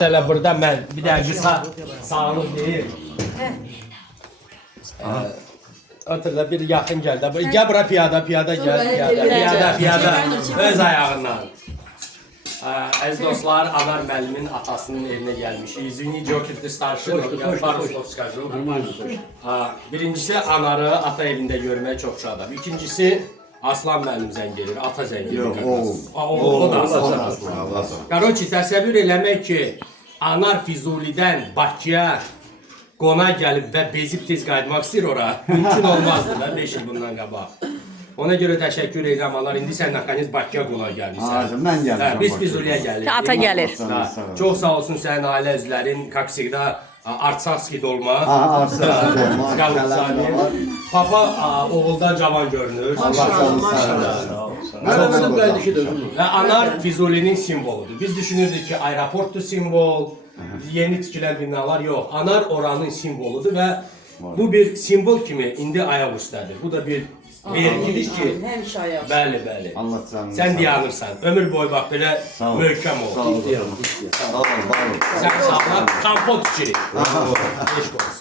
Mesela burada mən bir də qısa sağlıq deyir. Hatırla bir yaxın gəldi. Gəl bura piyada gəl. Piyada. Öz ayağından. Əziz dostlar, Anar müəllimin atasının evinə gəlmişik. Извини, Joker starşı. Parу slov скажу. Birincisi Anarı ata evində görməyə çox şadam. İkincisi Aslan müəllim zəng gelir, ata zəng gelir. O da Aslan. Qaroçi, təsəvvür eləmək ki, Anar Füzulidən Bakıya qonaq gəlib və bezib tez qayıtmaq istəyir ora. Mümkün olmazdı da 5 il bundan qabaq. Ona görə təşəkkür edirəm Anar. İndi sən nakaniz Bakıya qonaq gəlmişsən. Mən gəlmişəm. Biz Füzuliyə gəlirik. Ata gəlir. Çox sağ olsun sənin ailə üzvlərin, как всегда, Artsakski dolma. Artsakski dolma. Papa oğuldan cavan görünür. Və Anar Füzulinin simvoludur. Biz düşünürdük ki, aeroportdur simbol, yeni tikilən binalar yox. Anar oranın simboludur və bu bir simbol kimi indi ayaq üstədir. Bu da bir vergidir ki, bəli. Allah canını Sən dayanırsan. Ömür boyu bax belə möhkəm ol. Sağ olun. Sən sağlam, tampon içirik. Eşq olsun.